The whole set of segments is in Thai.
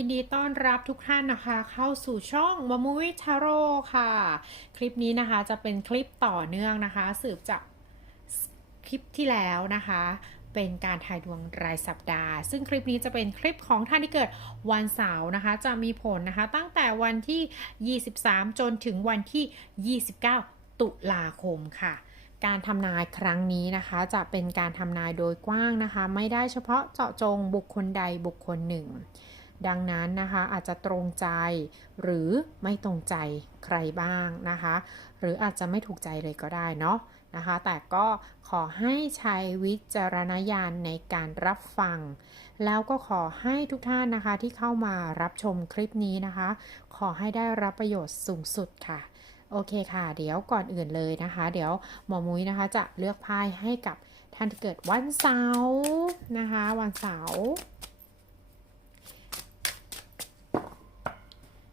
ยินดีต้อนรับทุกท่านนะคะ เข้าสู่ช่องมามุยทาโร่ค่ะ คลิปนี้นะคะจะเป็นคลิปต่อเนื่องนะคะ สืบจากคลิปที่แล้วนะคะ เป็นการถ่ายดวงรายสัปดาห์ ซึ่งคลิปนี้จะเป็นคลิปของท่านที่เกิดวันเสาร์นะคะ จะมีผลนะคะ ตั้งแต่วันที่ 23 จนถึงวันที่ 29 ตุลาคมค่ะการทำนายครั้งนี้นะคะ จะเป็นการทำนายโดยกว้างนะคะ ไม่ได้เฉพาะเจาะจงบุคคลใดบุคคลหนึ่ง ดังนั้นนะคะอาจจะตรงใจหรือไม่ตรงใจใครบ้างนะคะ หรืออาจจะไม่ถูกใจเลยก็ได้เนาะนะคะ แต่ก็ขอให้ใช้วิจารณญาณในการรับฟัง แล้วก็ขอให้ทุกท่านนะคะที่เข้ามารับชมคลิปนี้นะคะ ขอให้ได้รับประโยชน์สูงสุดค่ะโอเคค่ะ เดี๋ยวก่อนอื่นเลยนะคะ เดี๋ยวหมอมุ้ยนะคะจะเลือกไพ่ให้กับท่านที่เกิดวันเสาร์นะคะ วันเสาร์อ่า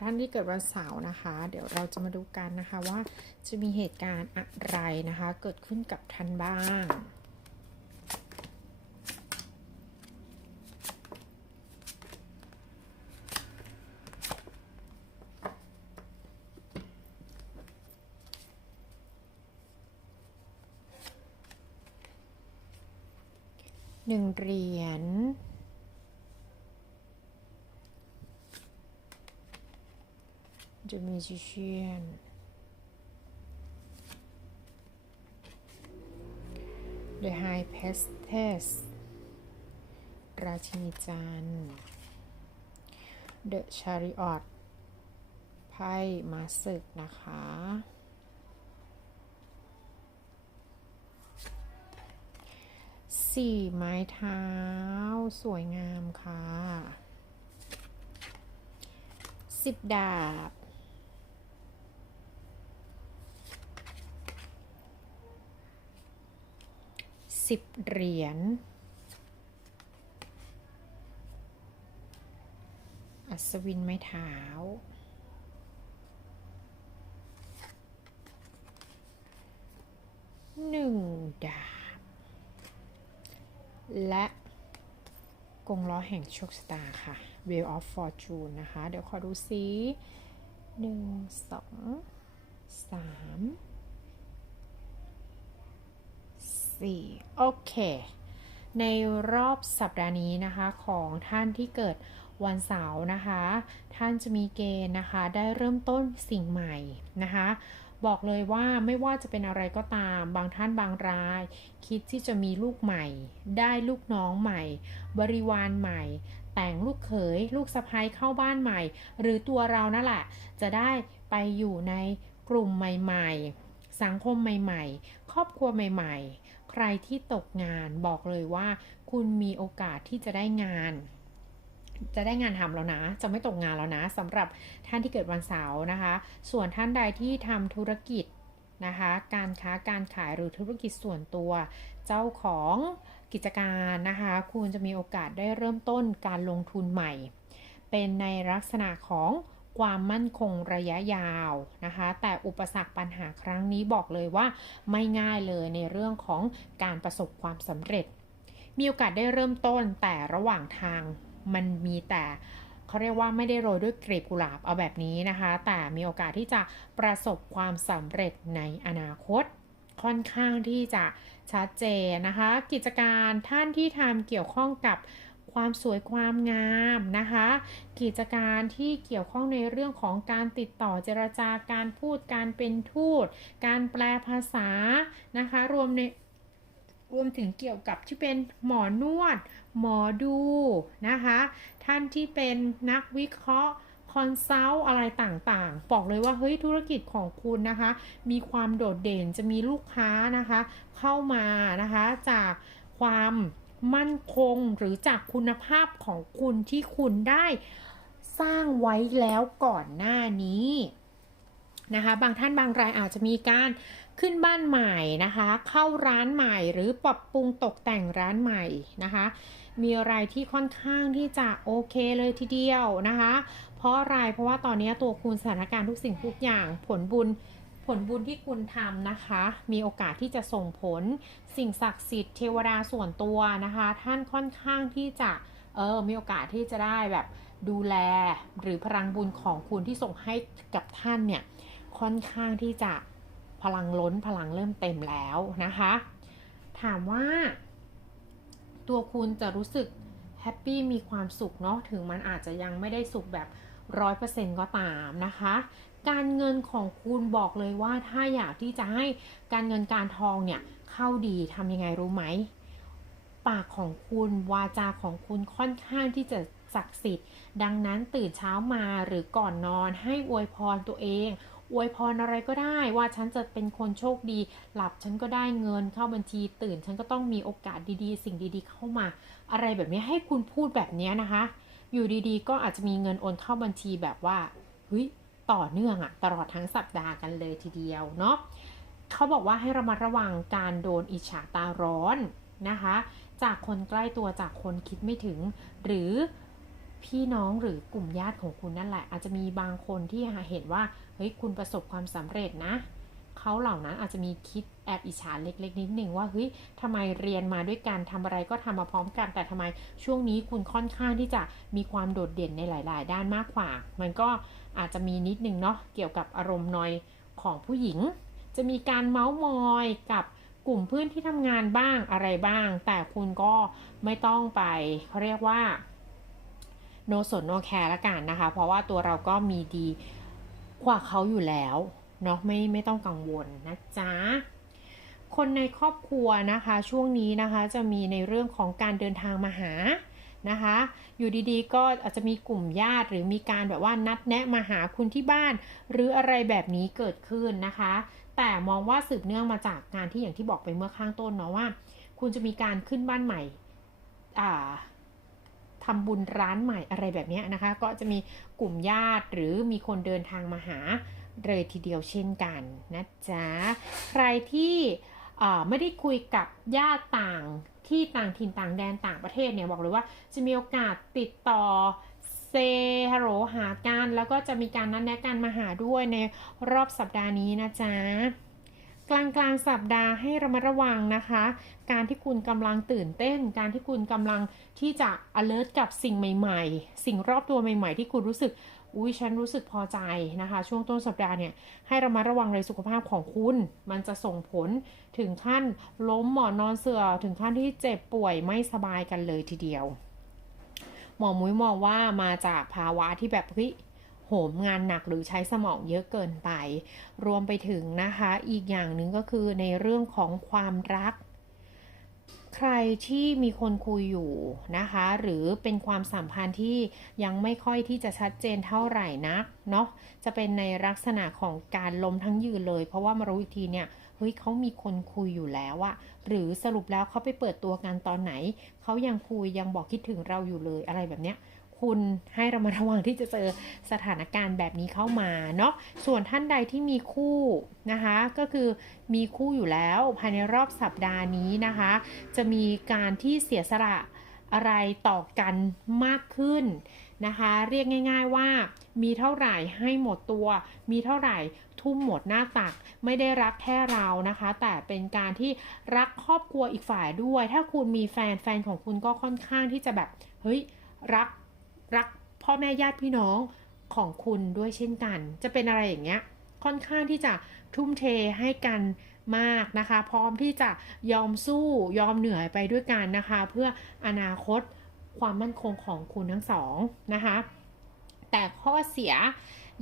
ท่านที่เกิดวันเสาร์นะคะ เดี๋ยวเราจะมาดูกันนะคะว่าจะมีเหตุการณ์อะไรนะคะ เกิดขึ้นกับท่านบ้างหนึ่งเหรียญ The Magician เดอะไฮเพสเทสราชินีจันทร์ The Chariot ไพ่มาสึกนะคะ สี่ไม้เท้าสวยงามค่ะ สิบดาบ สิบเหรียญอัศวินไม้เท้าหนึ่งดาบ และกงล้อแห่งโชคชะตาค่ะ Wheel of Fortune นะคะ เดี๋ยวขอดูซิหนึ่งสองสาม สี่โอเค ในรอบสัปดาห์นี้นะคะของท่านที่เกิดวันเสาร์นะคะ ท่านจะมีเกณฑ์นะคะ ได้เริ่มต้นสิ่งใหม่นะคะ บอกเลยว่าไม่ว่าจะเป็นอะไรก็ตาม บางท่านบางราย คิดที่จะมีลูกใหม่ ได้ลูกน้องใหม่ บริวารใหม่ แต่งลูกเขย ลูกสะใภ้เข้าบ้านใหม่ หรือตัวเรานั่นแหละ จะได้ไปอยู่ในกลุ่มใหม่ ๆ สังคมใหม่ ๆ ครอบครัวใหม่ ๆ ใครที่ตกงานบอกเลยว่า คุณมีโอกาสที่จะได้งาน จะได้งานทำแล้วนะ จะไม่ตกงานแล้วนะสำหรับท่านที่เกิดวันเสาร์นะคะ ส่วนท่านใดที่ทำธุรกิจนะคะการค้าการขายหรือธุรกิจส่วนตัวเจ้าของกิจการนะคะ คุณจะมีโอกาสได้เริ่มต้นการลงทุนใหม่ เป็นในลักษณะของ ความมั่นคงระยะยาวนะคะ แต่อุปสรรคปัญหาครั้งนี้บอกเลยว่าไม่ง่ายเลยในเรื่องของการประสบความสำเร็จ มีโอกาสได้เริ่มต้นแต่ระหว่างทางมันมีแต่เขาเรียกว่าไม่ได้โรยด้วยกลีบกุหลาบเอาแบบนี้นะคะ แต่มีโอกาสที่จะประสบความสำเร็จในอนาคต ค่อนข้างที่จะชัดเจนนะคะ กิจการท่านที่ทำเกี่ยวข้องกับ ความสวยความงามนะคะ กิจการที่เกี่ยวข้องในเรื่องของการติดต่อเจรจาการพูดการเป็นทูต การแปลภาษานะคะ รวมในรวมถึงเกี่ยวกับที่เป็นหมอนวด หมอดูนะคะ ท่านที่เป็นนักวิเคราะห์คอนซัลท์อะไรต่างๆ บอกเลยว่าเฮ้ยธุรกิจของคุณนะคะ มีความโดดเด่นจะมีลูกค้านะคะ เข้ามานะคะจากความ มั่นคงหรือจากคุณภาพของคุณที่คุณได้สร้างไว้แล้วก่อนหน้านี้นะคะบางท่านบางรายอาจจะมีการขึ้นบ้านใหม่นะคะ เข้าร้านใหม่หรือปรับปรุงตกแต่งร้านใหม่นะคะ มีอะไรที่ค่อนข้างที่จะโอเคเลยทีเดียวนะคะ เพราะอะไรเพราะว่าตอนนี้ตัวคุณสถานการณ์ทุกสิ่งทุกอย่างผลบุญ ลบุญที่คุณทำนะคะ มีโอกาสที่จะส่งผลสิ่งศักดิ์สิทธิ์เทวดาส่วนตัวนะคะ ท่านค่อนข้างที่จะเออมีโอกาสที่จะได้แบบดูแลหรือพลังบุญของคุณที่ส่งให้กับท่านเนี่ยค่อนข้างที่จะพลังล้นพลังเริ่มเต็มแล้วนะคะ ถามว่า ตัวคุณจะรู้สึกแฮปปี้มีความสุขเนาะถึงมันอาจจะยังไม่ได้สุขแบบร้อยเปอร์เซ็นต์ก็ตามนะคะ การเงินของคุณบอกเลยว่าถ้าอยากที่จะให้การเงินการทองเนี่ยเข้าดีทำยังไงรู้ไหม ปากของคุณวาจาของคุณค่อนข้างที่จะศักดิ์สิทธิ์ ดังนั้นตื่นเช้ามาหรือก่อนนอนให้อวยพรตัวเองอวยพรอะไรก็ได้ว่าฉันจะเป็นคนโชคดี หลับฉันก็ได้เงินเข้าบัญชี ตื่นฉันก็ต้องมีโอกาสดีๆ สิ่งดีๆ เข้ามา อะไรแบบนี้ให้คุณพูดแบบนี้นะคะ อยู่ดีๆ ก็อาจจะมีเงินโอนเข้าบัญชีแบบว่าเฮ้ย ต่อเนื่องอะตลอดทั้งสัปดาห์กันเลยทีเดียวเนาะเขาบอกว่าให้ระมัดระวังการโดนอิจฉาตาร้อนนะคะ จากคนใกล้ตัวจากคนคิดไม่ถึง หรือพี่น้องหรือกลุ่มญาติของคุณนั่นแหละ อาจจะมีบางคนที่เห็นว่าเฮ้ยคุณประสบความสำเร็จนะเขาเหล่านั้นอาจจะมีคิดแอบอิจฉาเล็ก ๆ นิดหนึ่งว่าเฮ้ยทำไมเรียนมาด้วยกันทำอะไรก็ทำมาพร้อมกัน แต่ทำไมช่วงนี้คุณค่อนข้างที่จะมีความโดดเด่นในหลาย ๆ ด้านมากกว่า มันก็ อาจจะมีนิดนึงเนาะเกี่ยวกับอารมณ์นอยของผู้หญิง จะมีการเมาส์มอยกับกลุ่มเพื่อนที่ทำงานบ้างอะไรบ้าง แต่คุณก็ไม่ต้องไปเขาเรียกว่าโนสนโนแคร์ละกันนะคะ เพราะว่าตัวเราก็มีดีกว่าเขาอยู่แล้วเนาะไม่ไม่ต้องกังวลนะจ๊ะคนในครอบครัวนะคะช่วงนี้นะคะจะมีในเรื่องของการเดินทางมาหา นะคะ อยู่ดีๆ ก็อาจจะมีกลุ่มญาติหรือมีการแบบว่านัดแนะมาหาคุณที่บ้าน หรืออะไรแบบนี้เกิดขึ้นนะคะ แต่มองว่าสืบเนื่องมาจากงานที่อย่างที่บอกไปเมื่อข้างต้นเนาะว่า คุณจะมีการขึ้นบ้านใหม่อ่าทำบุญร้านใหม่อะไรแบบนี้นะคะ ก็จะมีกลุ่มญาติหรือมีคนเดินทางมาหาเลยทีเดียวเช่นกันนะจ๊ะ ใครที่ไม่ได้คุยกับญาติต่าง ที่ต่างถิ่นต่างแดนต่างประเทศเนี่ยบอกเลยว่าจะมีโอกาสติดต่อเซฮัลโหลหากันแล้วก็จะมีการนัดแนะกันมาหาด้วยในรอบสัปดาห์นี้นะจ๊ะ กลางกลางสัปดาห์ให้ระมัดระวังนะคะ การที่คุณกำลังตื่นเต้น การที่คุณกำลังที่จะ alert กับสิ่งใหม่ ๆ สิ่งรอบตัวใหม่ ๆ ที่คุณรู้สึกอุ้ยฉันรู้สึกพอใจนะคะ ช่วงต้นสัปดาห์เนี่ยให้รามาระวังในสุขภาพของคุณ มันจะส่งผลถึงขั้นล้มหมอนนอนเสือ่อถึงขั้นที่เจ็บป่วยไม่สบายกันเลยทีเดียว หมอมุ้ยมองว่ามาจากภาวะที่แบบเฮ้ย โหมงานหนักหรือใช้สมองเยอะเกินไป รวมไปถึงนะคะ อีกอย่างหนึ่งก็คือในเรื่องของความรัก ใครที่มีคนคุยอยู่นะคะ หรือเป็นความสัมพันธ์ที่ยังไม่ค่อยที่จะชัดเจนเท่าไหร่นักเนาะจะเป็นในลักษณะของการล้มทั้งยืนเลย เพราะว่ามารู้อีกทีเนี่ยเฮ้ยเขามีคนคุยอยู่แล้วอะหรือสรุปแล้วเขาไปเปิดตัวกันตอนไหน เขายังคุยยังบอกคิดถึงเราอยู่เลยอะไรแบบเนี้ย คุณให้เรามาระวังที่จะเจอสถานการณ์แบบนี้เข้ามาเนาะส่วนท่านใดที่มีคู่นะคะ ก็คือมีคู่อยู่แล้วภายในรอบสัปดาห์นี้นะคะ จะมีการที่เสียสละอะไรต่อกันมากขึ้นนะคะ เรียกง่าย ๆว่ามีเท่าไหร่ให้หมดตัว มีเท่าไหร่ทุ่มหมดหน้าตัก ไม่ได้รักแค่เรานะคะ แต่เป็นการที่รักครอบครัวอีกฝ่ายด้วย ถ้าคุณมีแฟนแฟนของคุณก็ค่อนข้างที่จะแบบเฮ้ยรัก รักพ่อแม่ญาติพี่น้องของคุณด้วยเช่นกัน จะเป็นอะไรอย่างเงี้ยค่อนข้างที่จะทุ่มเทให้กันมากนะคะ พร้อมที่จะยอมสู้ยอมเหนื่อยไปด้วยกันนะคะ เพื่ออนาคตความมั่นคงของคุณทั้งสองนะคะ แต่ข้อเสีย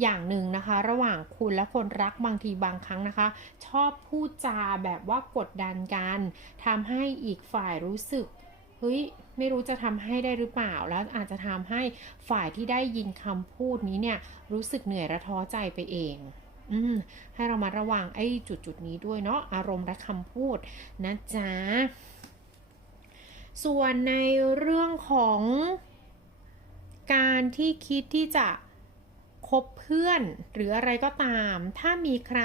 อย่างหนึ่งนะคะ ระหว่างคุณและคนรักบางทีบางครั้งนะคะ ชอบพูดจาแบบว่ากดดันกันทำให้อีกฝ่ายรู้สึกเฮ้ย ไม่รู้จะทำให้ได้หรือเปล่า แล้วอาจจะทำให้ฝ่ายที่ได้ยินคำพูดนี้เนี่ยรู้สึกเหนื่อยระท้อใจไปเองอืมให้เรามาระวังไอ้จุดจุดนี้ด้วยเนาะอารมณ์และคำพูดนะจ๊ะ ส่วนในเรื่องของการที่คิดที่จะคบเพื่อน หรืออะไรก็ตาม ถ้ามีใคร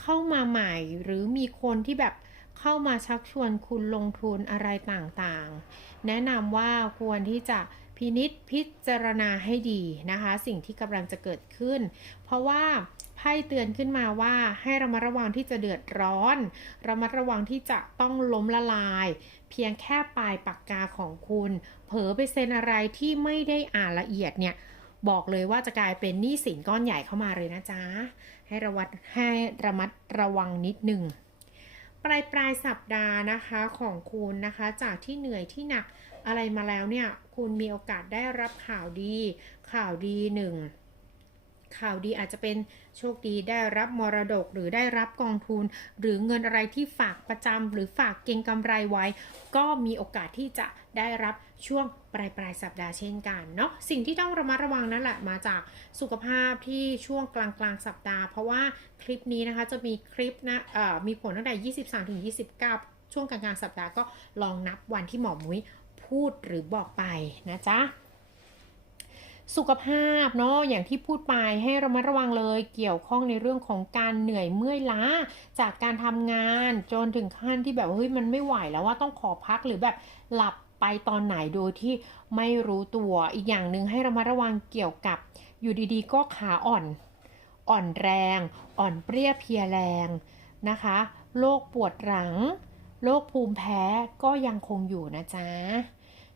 เข้ามาใหม่ หรือมีคนที่แบบ เข้ามาชักชวนคุณลงทุนอะไรต่างๆ แนะนำว่าควรที่จะพินิษพิจารณาให้ดีนะคะ สิ่งที่กำลังจะเกิดขึ้น เพราะว่าไพ่เตือนขึ้นมาว่าให้เรามาระวังที่จะเดือดร้อนเรามาระวังที่จะต้องล้มละลาย เพียงแค่ปลายปากกาของคุณ เผลอไปเซ็นอะไรที่ไม่ได้อ่านละเอียดเนี่ยบอกเลยว่าจะกลายเป็นหนี้สินก้อนใหญ่เข้ามาเลยนะจ๊ะให้ระวัดให้ระมัดระวังนิดหนึ่ง ปลายปลายสัปดาห์นะคะของคุณนะคะ จากที่เหนื่อยที่หนักอะไรมาแล้วเนี่ย คุณมีโอกาสได้รับข่าวดี ข่าวดีหนึ่ง ข่าวดีอาจจะเป็นโชคดีได้รับมรดกหรือได้รับกองทุน หรือเงินอะไรที่ฝากประจำหรือฝากเก็งกำไรไว้ ก็มีโอกาสที่จะได้รับช่วงปลายปลายสัปดาห์เช่นกันเนาะสิ่งที่ต้องระมัดระวังนั่นแหละมาจากสุขภาพที่ช่วงกลางกลางสัปดาห์ เพราะว่าคลิปนี้นะคะจะมีคลิปนะเอ่อมีผลตั้งแต่ 23ถึง29 ช่วงกลางกลางสัปดาห์ก็ลองนับวันที่หมอมุ้ยพูดหรือบอกไปนะจ๊ะ สุขภาพเนาะอย่างที่พูดไปให้ระมัดระวังเลยเกี่ยวข้องในเรื่องของการเหนื่อยเมื่อยล้า จากการทำงานจนถึงขั้นที่แบบเฮ้ยมันไม่ไหวแล้วว่าต้องขอพักหรือแบบหลับไปตอนไหนโดยที่ไม่รู้ตัวอีกอย่างหนึ่งให้ระมัดระวังเกี่ยวกับอยู่ดีๆ ก็ขาอ่อน อ่อนแรง อ่อนเปรี้ยเพียแรงนะคะโรคปวดหลังโรคภูมิแพ้ก็ยังคงอยู่นะจ๊ะ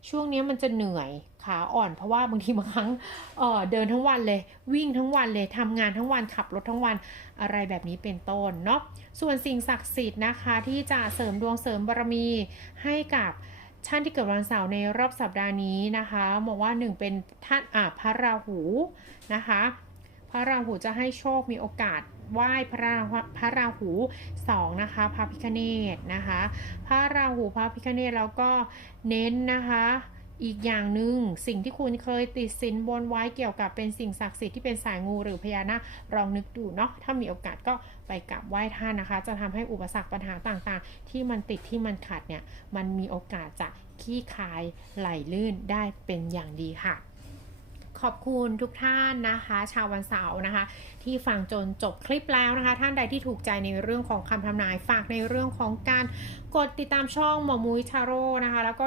ช่วงนี้มันจะเหนื่อยขาอ่อน เพราะว่าบางทีบางครั้งเออเดินทั้งวันเลย วิ่งทั้งวันเลยทำงานทั้งวันขับรถทั้งวันอะไรแบบนี้เป็นต้นเนาะส่วนสิ่งศักดิ์สิทธิ์นะคะที่จะเสริมดวงเสริมบารมีให้กับท่านที่เกิดวันเสาร์ในรอบสัปดาห์นี้นะคะบอกว่าหนึ่งเป็นท่านอ่าพระราหูนะคะ พระราหูจะให้โชคมีโอกาส ไหว้พระราพระราหูสองนะคะพระพิคเนตนะคะ พระราหูพระพิคเนตแล้วก็เน้นนะคะอีกอย่างหนึ่งสิ่งที่คุณเคยติดสินบนไว้เกี่ยวกับเป็นสิ่งศักดิ์สิทธิ์ที่เป็นสายงูหรือพญานาคลองนึกดูเนาะถ้ามีโอกาสก็ไปกราบไหว้ท่านนะคะ จะทำให้อุปสรรคปัญหาต่างๆ ที่มันติดที่มันขัดเนี่ยมันมีโอกาสจะขี้คายไหลลื่นได้เป็นอย่างดีค่ะ ขอบคุณทุกท่านนะคะ ชาววันเสาร์นะคะ ที่ฟังจนจบคลิปแล้วนะคะ ท่านใดที่ถูกใจในเรื่องของคำทำนายฝากในเรื่องของการกดติดตามช่องหมอมุ้ยชาโร่นะคะแล้วก็